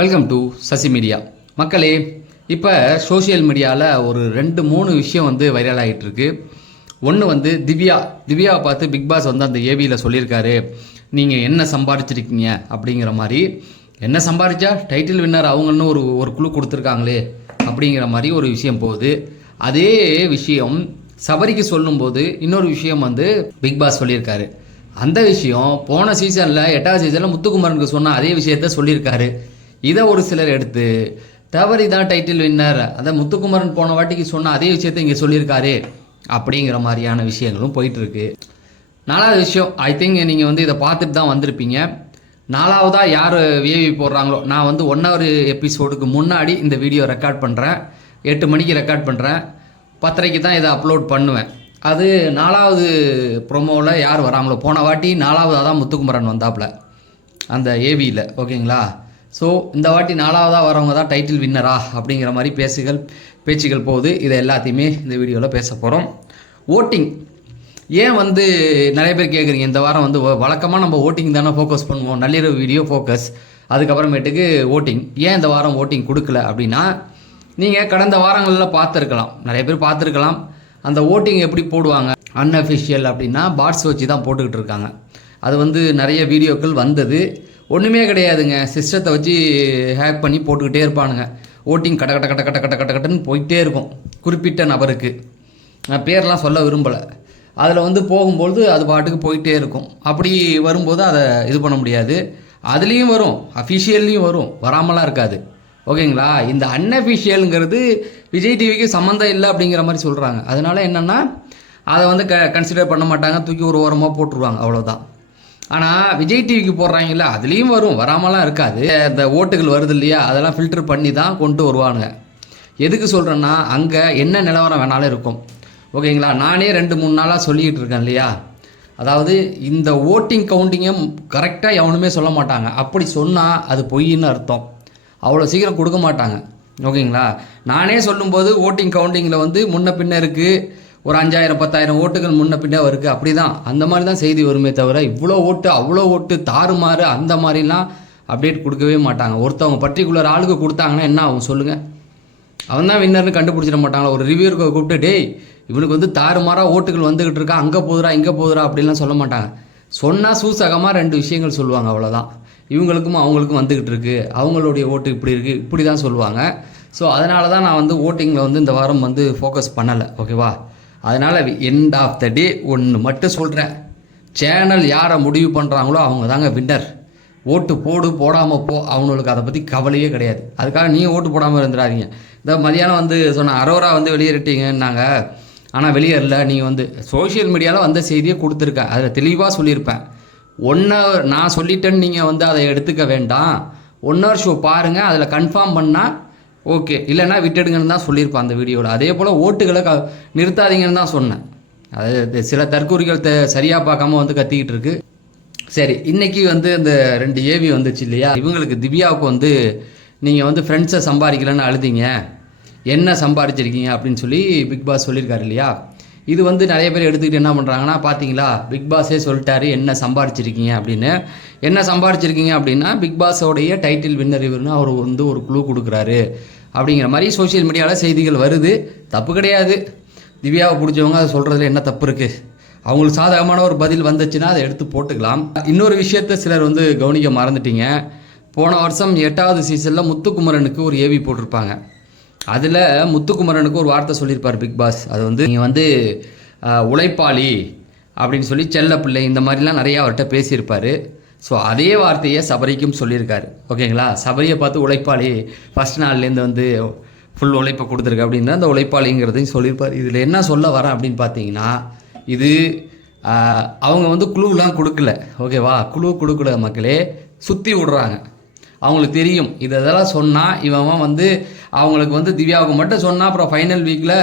Welcome to Sasi media. மக்களே, இப்போ social மீடியாவில் ஒரு 2-3 விஷயம் வந்து வைரல் ஆகிட்டு இருக்கு. ஒன்று வந்து திவ்யாவை பார்த்து பிக் பாஸ் வந்து அந்த ஏவியில் சொல்லியிருக்காரு, நீங்கள் என்ன சம்பாதிச்சிருக்கீங்க அப்படிங்கிற மாதிரி. என்ன சம்பாதிச்சா டைட்டில் வின்னர் அவங்கன்னு ஒரு குழு கொடுத்துருக்காங்களே அப்படிங்கிற மாதிரி ஒரு விஷயம் போகுது. அதே விஷயம் சபரிக்கு சொல்லும்போது இன்னொரு விஷயம் வந்து பிக் பாஸ் சொல்லியிருக்காரு. அந்த விஷயம் போன சீசனில் 8வது சீசனில் முத்துக்குமரனுக்கு சொன்ன அதே விஷயத்த சொல்லியிருக்காரு. இதை ஒரு சிலர் எடுத்து தவறி தான் டைட்டில் வின்னர், அதை முத்துக்குமரன் போன வாட்டிக்கு சொன்ன அதே விஷயத்தை இங்கே சொல்லியிருக்காரு அப்படிங்கிற மாதிரியான விஷயங்களும் போயிட்டுருக்கு. 4வது விஷயம், ஐ திங்க் நீங்கள் வந்து இதை பார்த்துட்டு தான் வந்திருப்பீங்க. 4வதாக யார் விஏவி போடுறாங்களோ, நான் வந்து 1 hour எபிசோடுக்கு முன்னாடி இந்த வீடியோ ரெக்கார்ட் பண்ணுறேன். 8 மணிக்கு ரெக்கார்ட் பண்ணுறேன். 10:30 தான் இதை அப்லோட் பண்ணுவேன். அது 4வது ப்ரொமோவில் யார் வராங்களோ, போன வாட்டி 4வதாக தான் முத்துக்குமரன் வந்தாப்புல அந்த ஏவியில், ஓகேங்களா? ஸோ இந்த வாட்டி 4வதாக வரவங்க தான் டைட்டில் வின்னரா அப்படிங்கிற மாதிரி பேச்சுகள் போகுது. இதை எல்லாத்தையுமே இந்த வீடியோவில் பேச போகிறோம். ஓட்டிங் ஏன் வந்து நிறைய பேர் கேட்குறீங்க, இந்த வாரம் வந்து வழக்கமாக நம்ம ஓட்டிங் தானே ஃபோக்கஸ் பண்ணுவோம், நள்ளிரவு வீடியோ ஃபோக்கஸ், அதுக்கப்புறமேட்டுக்கு ஓட்டிங், ஏன் இந்த வாரம் ஓட்டிங் கொடுக்கல அப்படின்னா, நீங்கள் கடந்த வாரங்களில் பார்த்துருக்கலாம், நிறைய பேர் பார்த்துருக்கலாம். அந்த ஓட்டிங் எப்படி போடுவாங்க, அன்அஃபிஷியல் அப்படின்னா பாட்ஸ் வச்சு தான் போட்டுக்கிட்டு இருக்காங்க. அது வந்து நிறைய வீடியோக்கள் வந்தது. ஒன்றுமே கிடையாதுங்க, சிஸ்டத்தை வச்சு ஹேக் பண்ணி போட்டுக்கிட்டே இருப்பானுங்க. ஓட்டிங் கட்டன்னு போயிட்டே இருக்கும் குறிப்பிட்ட நபருக்கு. நான் பேர்லாம் சொல்ல விரும்பலை. அதில் வந்து போகும்போது அது பாட்டுக்கு போயிட்டே இருக்கும். அப்படி வரும்போது அதை இது பண்ண முடியாது. அதுலேயும் வரும், அஃபிஷியல்லையும் வரும், வராமலாம் இருக்காது, ஓகேங்களா? இந்த அன்அஃபிஷியலுங்கிறது விஜய் டிவிக்கு சம்மந்தம் இல்லை அப்படிங்கிற மாதிரி சொல்கிறாங்க. அதனால் என்னென்னா அதை வந்து கன்சிடர் பண்ண மாட்டாங்க, தூக்கி ஒரு ஓரமாக போட்டுருவாங்க, அவ்வளோதான். ஆனால் விஜய் டிவிக்கு போடுறாங்கல்ல, அதுலேயும் வரும், வராமலாம் இருக்காது. இந்த ஓட்டுகள் வருது இல்லையா, அதெல்லாம் ஃபில்டர் பண்ணி தான் கொண்டு வருவானுங்க. எதுக்கு சொல்கிறேன்னா, அங்கே என்ன நிலவரம் வேணாலும் இருக்கும், ஓகேங்களா? நானே 2-3 நாளாக சொல்லிக்கிட்டு இருக்கேன் இல்லையா, அதாவது இந்த ஓட்டிங் கவுண்டிங்கை கரெக்டாக எவனுமே சொல்ல மாட்டாங்க. அப்படி சொன்னால் அது பொய்ன்னு அர்த்தம். அவ்வளோ சீக்கிரம் கொடுக்க மாட்டாங்க, ஓகேங்களா? நானே சொல்லும்போது ஓட்டிங் கவுண்டிங்கில் வந்து முன்ன பின்ன இருக்குது, ஒரு 5000-10,000 ஓட்டுகள் முன்ன பின்னே வருது, அப்படி தான், அந்த மாதிரி தான் செய்தி வருமே தவிர இவ்வளோ ஓட்டு அவ்வளோ ஓட்டு தாறுமாறு அந்த மாதிரிலாம் அப்டேட் கொடுக்கவே மாட்டாங்க. ஒருத்தவங்க பர்டிகுலர் ஆளுக்கு கொடுத்தாங்கன்னா என்ன ஆகும் சொல்லுங்கள்? அவன் தான் வின்னர்னு கண்டுபிடிச்சிட மாட்டாங்களா? ஒரு ரிவ்யூருக்கு கூப்பிட்டு, டேய் இவனுக்கு வந்து தாறுமாறாக ஓட்டுகள் வந்துக்கிட்டு இருக்கா, அங்கே போதுரா இங்கே போதுரா அப்படின்லாம் சொல்ல மாட்டாங்க. சொன்னால் சூசகமாக 2 விஷயங்கள் சொல்லுவாங்க, அவ்வளோதான். இவங்களுக்கும் அவங்களுக்கும் வந்துக்கிட்டு இருக்குது, அவங்களுடைய ஓட்டு இப்படி இருக்குது, இப்படி தான் சொல்லுவாங்க. ஸோ அதனால தான் நான் வந்து ஓட்டிங்கில் வந்து இந்த வாரம் வந்து ஃபோக்கஸ் பண்ணலை, ஓகேவா? அதனால் எண்ட் ஆஃப் த டே ஒன்று மட்டும் சொல்கிறேன், சேனல் யாரை முடிவு பண்ணுறாங்களோ அவங்க தாங்க வின்னர். ஓட்டு போடு போடாமல் போ, அவங்களுக்கு அதை பற்றி கவலையே கிடையாது. அதுக்காக நீங்கள் ஓட்டு போடாமல் இருந்துடாதீங்க. இந்த மதியானம் வந்து சொன்ன அரோரா வந்து வெளியேறிட்டீங்கன்னாங்க, ஆனால் வெளியேறல. நீங்கள் வந்து சோஷியல் மீடியாவில் வந்த செய்தியை கொடுத்துருக்கேன், அதில் தெளிவாக சொல்லியிருப்பேன். 1 hour நான் சொல்லிட்டேன்னு நீங்கள் வந்து அதை எடுத்துக்க வேண்டாம். 1 hour ஷோ பாருங்கள், அதில் கன்ஃபார்ம் பண்ணால் ஓகே, இல்லைன்னா விட்டுடுங்கன்னு தான் சொல்லியிருப்பேன் அந்த வீடியோவில். அதே போல் ஓட்டுகளை நிறுத்தாதீங்கன்னு தான் சொன்னேன். அது சில தற்கூறிகள் சரியாக பார்க்காம வந்து கத்திக்கிட்டு இருக்கு. சரி, இன்றைக்கி வந்து இந்த 2 ஏவி வந்துச்சு இல்லையா, இவங்களுக்கு திவ்யாவுக்கு வந்து நீங்கள் வந்து ஃப்ரெண்ட்ஸை சம்பாதிக்கலன்னு அழுதிங்க, என்ன சம்பாதிச்சிருக்கீங்க அப்படின்னு சொல்லி பிக் பாஸ் சொல்லியிருக்காரு இல்லையா. இது வந்து நிறைய பேர் எடுத்துக்கிட்டு என்ன பண்ணுறாங்கன்னா, பார்த்தீங்களா பிக் பாஸே சொல்லிட்டாரு என்ன சம்பாதிச்சிருக்கீங்க அப்படின்னு. என்ன சம்பாதிச்சிருக்கீங்க அப்படின்னா, பிக் பாஸோடைய டைட்டில் வின்னர் இவருன்னு அவர் வந்து ஒரு குழு கொடுக்குறாரு அப்படிங்கிற மாதிரி சோஷியல் மீடியாவில் செய்திகள் வருது. தப்பு கிடையாது, திவ்யாவை பிடிச்சவங்க அதை சொல்கிறதுல என்ன தப்பு இருக்குது? அவங்களுக்கு சாதகமான ஒரு பதில் வந்துச்சுன்னா அதை எடுத்து போட்டுக்கலாம். இன்னொரு விஷயத்த சிலர் வந்து கவனிக்க மறந்துட்டீங்க. போன வருஷம் 8வது சீசனில் முத்துக்குமரனுக்கு ஒரு ஏவி போட்டிருப்பாங்க. அதில் முத்துக்குமரனுக்கு ஒரு வார்த்தை சொல்லியிருப்பார் பிக் பாஸ். அது வந்து நீங்கள் வந்து உழைப்பாளி அப்படின்னு சொல்லி செல்ல பிள்ளை இந்த மாதிரிலாம் நிறையா அவர்கிட்ட பேசியிருப்பார். ஸோ அதே வார்த்தையை சபரிக்கும் சொல்லியிருக்காரு, ஓகேங்களா? சபரியை பார்த்து உழைப்பாளி, ஃபஸ்ட் நாள்லேருந்து வந்து ஃபுல் உழைப்பை கொடுத்துருக்கு அப்படின்னா அந்த உழைப்பாளிங்கிறதையும் சொல்லியிருப்பார். இதில் என்ன சொல்ல வரேன் அப்படின்னு பார்த்தீங்கன்னா, இது அவங்க வந்து குழுவெலாம் கொடுக்கல, ஓகேவா? குழு கொடுக்கல மக்களே, சுற்றி விடுறாங்க. அவங்களுக்கு தெரியும் இதெல்லாம் சொன்னால் இவன் வந்து அவங்களுக்கு வந்து திவ்யாவுக்கு மட்டும் சொன்னால் அப்புறம் ஃபைனல் வீக்கில்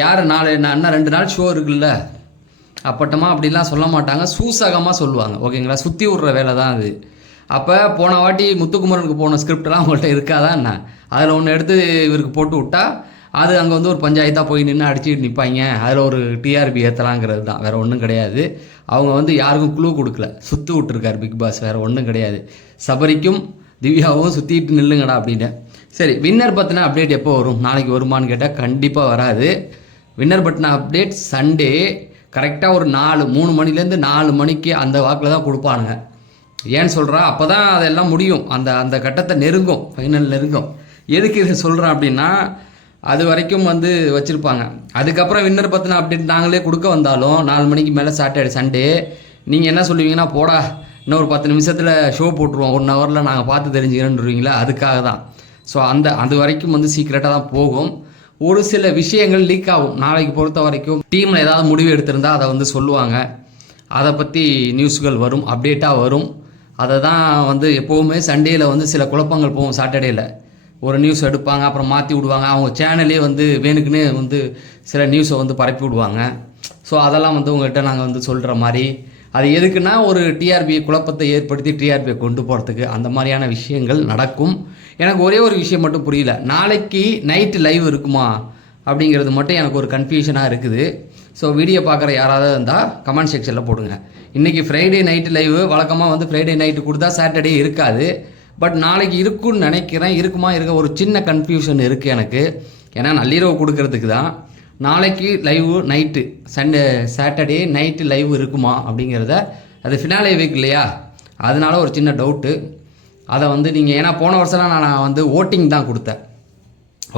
யார் இன்னும் 2 நாள் ஷோ இருக்குல்ல, அப்பட்டமாக அப்படிலாம் சொல்ல மாட்டாங்க, சூசகமாக சொல்லுவாங்க, ஓகேங்களா? சுற்றி விட்ற வேலை தான் அது. அப்போ போன வாட்டி முத்துக்குமரனுக்கு போன ஸ்கிரிப்டெல்லாம் அவங்கள்ட்ட இருக்காதான் என்ன? அதில் ஒன்று எடுத்து இவருக்கு போட்டு விட்டா அது அங்கே வந்து ஒரு பஞ்சாயத்தாக போய் நின்று அடிச்சுட்டு நிற்பாங்க. அதில் ஒரு டிஆர்பி ஏற்றலாங்கிறது தான், வேறு ஒன்றும் கிடையாது. அவங்க வந்து யாருக்கும் குழு கொடுக்கல, சுற்று விட்டுருக்காரு பிக் பாஸ், வேறு ஒன்றும் கிடையாது. சபரிக்கும் திவ்யாவும் சுற்றிட்டு நில்லுங்கடா அப்படின்னு. சரி, வின்னர் பற்றின அப்டேட் எப்போ வரும், நாளைக்கு வருமானு கேட்டால் கண்டிப்பாக வராது. வின்னர் பற்றின அப்டேட் சண்டே கரெக்டாக ஒரு 3 மணிலேருந்து 4 மணிக்கு அந்த வாக்கில் தான் கொடுப்பானுங்க. ஏன்னு சொல்கிறா, அப்போ தான் அதெல்லாம் முடியும், அந்த கட்டத்தை நெருங்கும், ஃபைனல் நெருங்கும். எதுக்கு இதை சொல்கிறேன் அப்படின்னா, அது வரைக்கும் வந்து வச்சுருப்பாங்க. அதுக்கப்புறம் வின்னர் பற்றின அப்டேட் நாங்களே கொடுக்க வந்தாலும் 4 மணிக்கு மேலே சாட்டர்டே சண்டே நீங்கள் என்ன சொல்லுவீங்கன்னா, போடா இன்னும் ஒரு 10 நிமிஷத்தில் ஷோ போட்டுருவோம், 1 ஹவரில் நாங்கள் பார்த்து தெரிஞ்சுக்கிறேன்றீங்களா, அதுக்காக தான். ஸோ அது வரைக்கும் வந்து சீக்கிரட்டாக தான் போகும். ஒரு சில விஷயங்கள் லீக் ஆகும். நாளைக்கு பொறுத்த வரைக்கும் டீமில் ஏதாவது முடிவு எடுத்திருந்தால் அதை வந்து சொல்லுவாங்க. அதை பற்றி நியூஸ்கள் வரும், அப்டேட்டாக வரும். அதை தான் வந்து எப்போவுமே சண்டேயில் வந்து சில குழப்பங்கள் போகும். சாட்டர்டேயில் ஒரு நியூஸ் எடுப்பாங்க, அப்புறம் மாற்றி விடுவாங்க. அவங்க சேனலே வந்து வேணுக்குன்னே வந்து சில நியூஸை வந்து பரப்பி விடுவாங்க. ஸோ அதெல்லாம் வந்து உங்கள்கிட்ட நாங்கள் வந்து சொல்கிற மாதிரி, அது எதுக்குன்னா ஒரு டிஆர்பி குழப்பத்தை ஏற்படுத்தி டிஆர்பியை கொண்டு போகிறதுக்கு அந்த மாதிரியான விஷயங்கள் நடக்கும். எனக்கு ஒரே ஒரு விஷயம் மட்டும் புரியல, நாளைக்கு நைட்டு லைவ் இருக்குமா அப்படிங்கிறது மட்டும் எனக்கு ஒரு கன்ஃபியூஷனாக இருக்குது. ஸோ வீடியோ பார்க்குற யாராவது இருந்தால் கமெண்ட் செக்ஷனில் போடுங்க. இன்றைக்கி ஃப்ரைடே நைட்டு லைவு வழக்கமாக வந்து ஃப்ரைடே நைட்டு கொடுத்தா சாட்டர்டே இருக்காது. பட் நாளைக்கு இருக்குன்னு நினைக்கிறேன். இருக்குமா இருக்க ஒரு சின்ன கன்ஃபியூஷன் இருக்குது எனக்கு. ஏன்னா நள்ளிரவு கொடுக்கறதுக்கு தான். நாளைக்கு live night Saturday night live இருக்குமா அப்படிங்கிறத, அது ஃபினாலே வீக் இல்லையா, அதனால ஒரு சின்ன டவுட்டு. அதை வந்து நீங்கள், ஏன்னா போன வருஷம்லாம் நான் வந்து ஓட்டிங் தான் கொடுத்தேன்,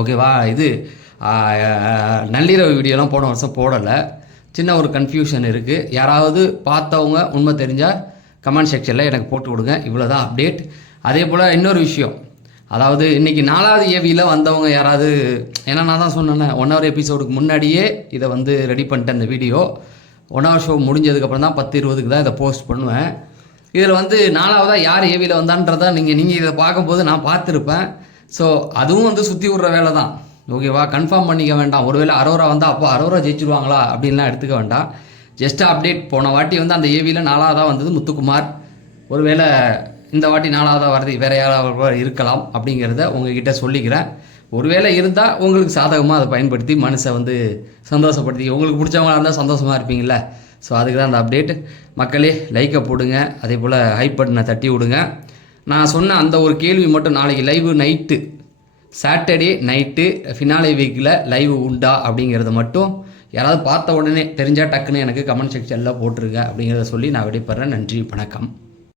ஓகேவா. இது நள்ளிரவு வீடியோலாம் போன வருஷம் போடலை. சின்ன ஒரு கன்ஃபியூஷன் இருக்குது. யாராவது பார்த்தவங்க உண்மை தெரிஞ்சால் கமெண்ட் செக்ஷனில் எனக்கு போட்டு கொடுங்க. இவ்வளோ தான் அப்டேட். அதே போல் இன்னொரு விஷயம், அதாவது இன்றைக்கி 4வது ஏவியில் வந்தவங்க யாராவது, ஏன்னா நான் தான் சொன்னேன் 1 ஹவர் எபிசோடுக்கு முன்னாடியே இதை வந்து ரெடி பண்ணிட்டேன். இந்த வீடியோ 1 ஹவர் ஷோ முடிஞ்சதுக்கப்புறம் தான் 10:20க்கு தான் இதை போஸ்ட் பண்ணுவேன். இதில் வந்து 4வதாக யார் ஏவியில் வந்தான்றதை நீங்கள் இதை பார்க்கும்போது நான் பார்த்துருப்பேன். ஸோ அதுவும் வந்து சுற்றி விட்ற வேலை தான், ஓகேவா. கன்ஃபார்ம் பண்ணிக்க வேண்டாம். ஒருவேளை அரோரா வந்தால் அப்போ அரோரா ஜெயிச்சிருவாங்களா அப்படின்லாம் எடுத்துக்க வேண்டாம். Just update. போன வாட்டி வந்து அந்த ஏவியில் 4வதாக வந்தது முத்துக்குமார். ஒருவேளை இந்த வாட்டி 4வதாக வரது வேறு யாராவது இருக்கலாம் அப்படிங்கிறத உங்ககிட்ட சொல்லிக்கிறேன். ஒருவேளை இருந்தால் உங்களுக்கு சாதகமாக அதை பயன்படுத்தி மனசை வந்து சந்தோஷப்படுத்தி, உங்களுக்கு பிடிச்சவங்களாக இருந்தால் சந்தோஷமாக இருப்பீங்கள. ஸோ அதுக்கு தான் அந்த அப்டேட். மக்களே லைக்கை போடுங்க, அதே போல் ஹைப் பட்டனை தட்டி விடுங்க. நான் சொன்ன அந்த ஒரு கேள்வி மட்டும், நாளைக்கு live night Saturday night finale வீக்கில் லைவ் உண்டா அப்படிங்கிறத மட்டும் யாராவது பார்த்த உடனே தெரிஞ்சால் டக்குன்னு எனக்கு கமெண்ட் செக்ஷனில் போட்டுருங்க அப்படிங்கிறத சொல்லி நான் விடைபெறேன். நன்றி, வணக்கம்.